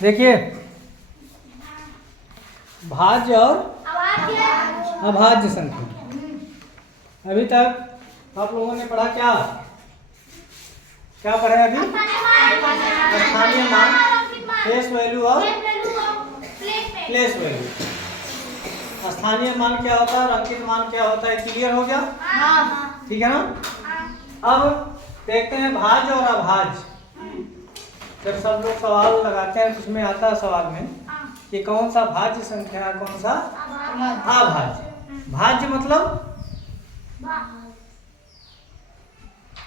देखिए भाज्य और अभाज्य संख्या। अभी तक आप लोगों ने पढ़ा क्या क्या पढ़ा है अभी? स्थानीय मान, फेस वैल्यू और प्लेस वैल्यू। स्थानीय मान क्या होता है और अंकित मान क्या होता है, क्लियर हो गया? ठीक है ना। अब देखते हैं भाज्य और अभाज्य। जब सब लोग सवाल लगाते हैं तो उसमें आता है सवाल में कि कौन सा भाज्य संख्या है, कौन सा अभाज्य। भाज्य मतलब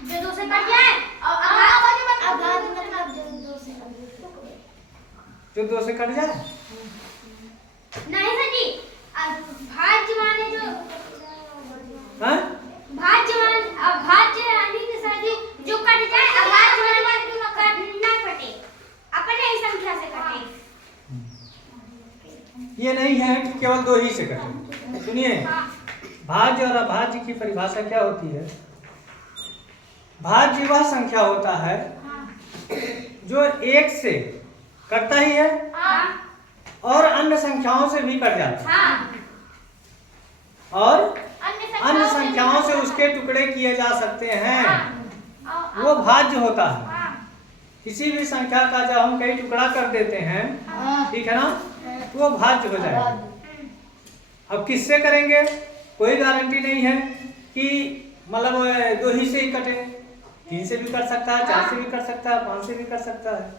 जो दो से कट जाए और अभाज्य मतलब जो दो से कट जाए। नहीं सर जी, भाज्य माने जो हाँ? भाज्य मान अभाज्य यानी कि सर जी जो कट जाए, अभाज्य माने जो ना कटे, अपने ही संख्या से कटे। ये नहीं है कि केवल दो ही से कटे। सुनिए, भाज्य और अभाज्य की परिभाषा क्या होती है। भाज्य वह संख्या होता है जो एक से कटता ही है और अन्य संख्याओं से भी कट जाता है और अन्य संख्याओं से उसके टुकड़े किए जा सकते हैं, वो भाज्य होता है। किसी भी संख्या का जब हम कई टुकड़ा कर देते हैं, ठीक है ना, तो वो भाज्य हो जाएगा। अब किससे करेंगे, कोई गारंटी नहीं है कि मतलब दो ही से ही कटे। 3 से भी कर सकता है, 4 से भी कर सकता है, 5 से भी कर सकता है,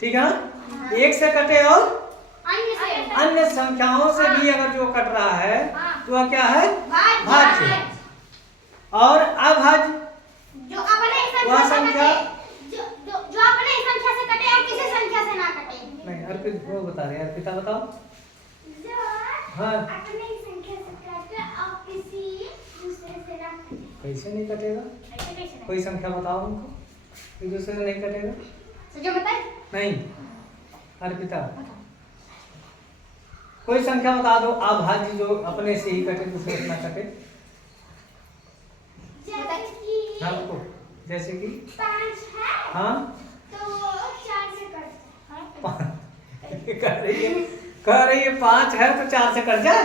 ठीक है ना। एक से कटे और अन्य संख्याओं से भी अगर जो कट रहा है तो वह क्या है, भाज्य। और अभाज्य जो अपने वह संख्या जो अपने संख्या से कटे और किसी संख्या से ना कटे। नहीं, अर्पित वो बता रहे हैं। अर्पिता बताओ। हाँ, अपने ही संख्या से कटे और किसी दूसरे से ना कटे। कैसे नहीं कटेगा? कोई संख्या बताओ हमको, एक दूसरे से नहीं कटेगा। जो बताए नहीं, अर्पिता कोई संख्या बता दो अभाज्य जो अपने से ही कटे, दूसरे से ना कटे। हमको जैसे कि 5 है, हाँ तो 4 से कट जाए। कह रही है 5 है तो 4 से कट जाए।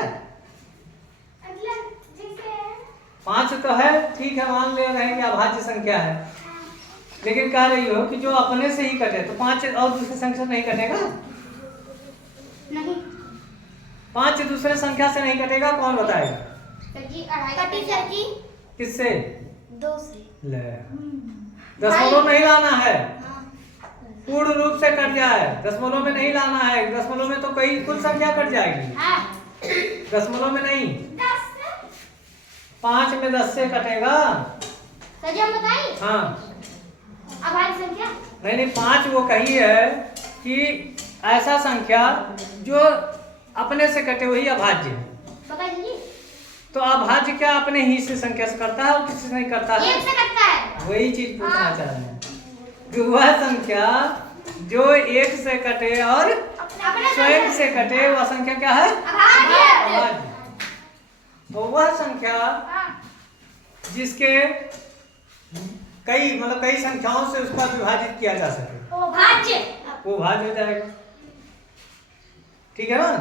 मतलब जैसे 5 तो है, ठीक है, मान ले रहे हैं कि अभाज्य संख्या है, लेकिन कह रही हो कि जो अपने से ही कटे तो 5 और दूसरी संख्या से नहीं कटेगा। नहीं, 5 दूसरे संख्या से नहीं कटेगा, कौन बताएगा? सर जी कटी सर जी किससे? 2 से। ले, दशमलव नहीं लाना है, पूर्ण रूप से कट जाए, दशमलव में नहीं लाना है। दशमलव में तो कई कुछ संख्या कट जाएगी, दशमलव में नहीं। 5 में 10 से कटेगा। सर जी हम बताइए हाँ, अभाज्य संख्या। नहीं 5 वो कही है कि ऐसा संख्या जो अपने से कटे वही अभाज्य है। बताइए तो अभाज्य क्या अपने ही से संख्या से करता है और किसी से नहीं करता है? एक से करता है। वही चीज पूछना चाह रहे हैं कि वह संख्या जो एक से कटे और स्वयं से कटे वह संख्या क्या है? अभाज्य। तो वह संख्या जिसके कई संख्याओं से उसका विभाजित किया जा सके वो भाज्य हो जाएगा, ठीक है ना।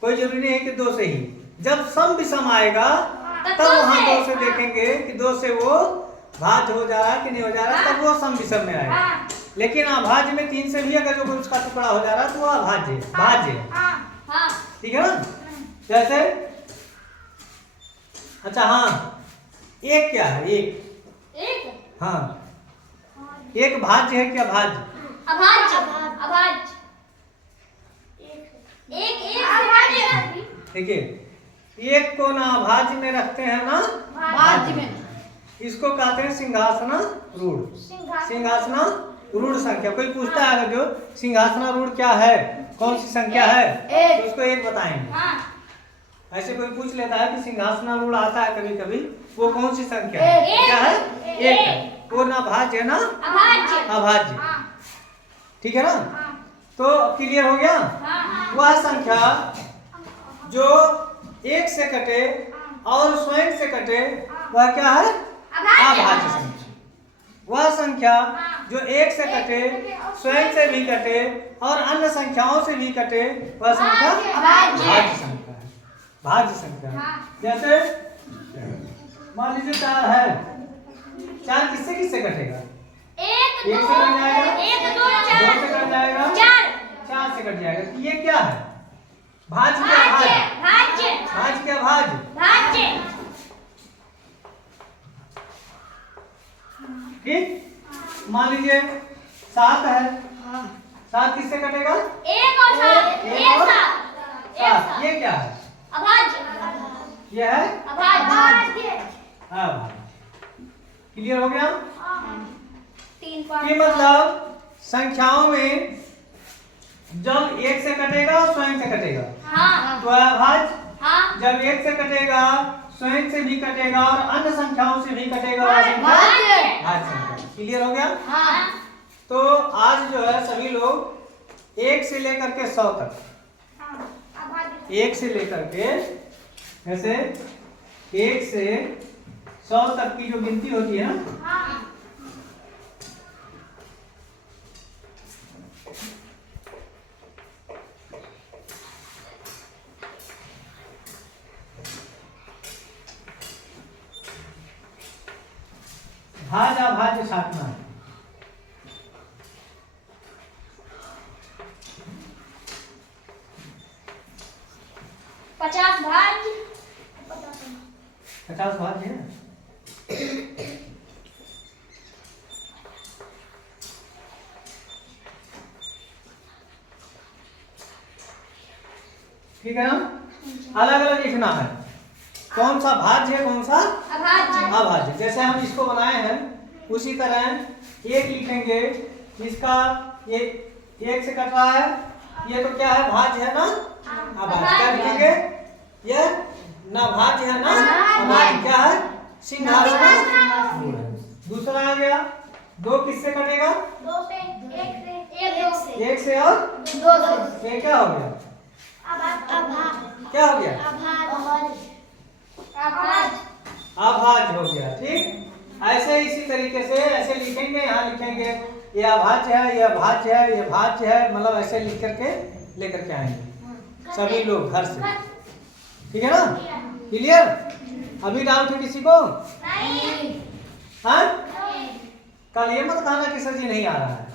कोई जरूरी नहीं है कि 2 से ही, जब सम विषम आएगा तब वहां 2 से देखेंगे कि 2 से वो भाज्य हो जा रहा है कि नहीं हो जा रहा है, तब वो सम विषम में आएगा। लेकिन अभाज्य में 3 से भी अगर जो उसका टुकड़ा हो जा रहा है तो वो अभाज्य भाज्य, ठीक है ना। जैसे अच्छा हाँ, एक क्या है? एक हाँ, एक भाज्य है कि अभाज्य? देखिए, एक को ना अभाज्य में रखते हैं ना भाज्य में, इसको कहते हैं सिंहासनारूढ़। सिंहासनारूढ़ संख्या। कोई पूछता है अगर जो सिंहासनारूढ़ क्या है, कौन सी संख्या है, तो उसको एक बताएंगे। ऐसे कोई पूछ लेता है कि सिंहासनारूढ़ आता है कभी कभी, वो कौन सी संख्या है? क्या है? एक है। वो ना भाज्य है ना अभाज्य, ठीक है ना। तो क्लियर हो गया। वह संख्या जो एक से कटे और स्वयं से कटे वह क्या है? अभाज्य संख्या। वह संख्या जो एक से कटे, स्वयं से भी कटे और अन्य संख्याओं से भी कटे वह संख्या भाज्य संख्या है। भाज्य संख्या जैसे मान लीजिए 4 है, 4 किससे किससे कटेगा? 1 1 से कट जाएगा, 2 2 से कट जाएगा, 4 से कट जाएगा। तो ये क्या है? भाज्य क्या? भाज्य क्या? भाज्य। ठीक। मान लीजिए 7 है, 7 किससे कटेगा? 1 और 7 ये क्या है? अभाज्य। ये है अभाज्य। क्लियर हो गया? 3 कि मतलब संख्याओं में जब 1 से कटेगा स्वयं से कटेगा तो अभाज्य, जब 1 से कटेगा स्वयं से भी कटेगा और अन्य संख्याओं से भी कटेगा भाज्य संख्या। क्लियर हो गया? तो आज जो है सभी लोग 1 से लेकर के 100 तक, 1 से लेकर के ऐसे 1 से 100 तक की जो गिनती होती है ना, भाज्य अभाज्य साधना है। पचास भाज्य 50 भाज्य है। ठीक है ना? अलग अलग लिखना है कौन सा भाज्य है कौन सा अभाज्य। जैसे हम इसको बनाए हैं उसी तरह एक लिखेंगे, इसका ये 1 से कट रहा है, ये तो क्या है? भाज्य है ना अभाज्य। क्या लिखेंगे? ये ना भाज्य है ना अभाज्य। क्या है? सिंहासन। दूसरा आ गया 2 किससे कटेगा? 2 से 1 से 1 से और 2 ये क्या हो गया? क्या हो गया? अभाज्य हो गया। ठीक। ऐसे इसी तरीके से ऐसे लिखेंगे, यहाँ लिखेंगे ये अभाज्य है, ये अभाज्य है, ये भाज्य है, मतलब ऐसे लिख करके लेकर के आएंगे सभी लोग घर से। ठीक है ना? क्लियर? अभी डाउट है किसी को? नहीं। हाँ? कल ये मत कहना कि सर जी नहीं आ रहा है।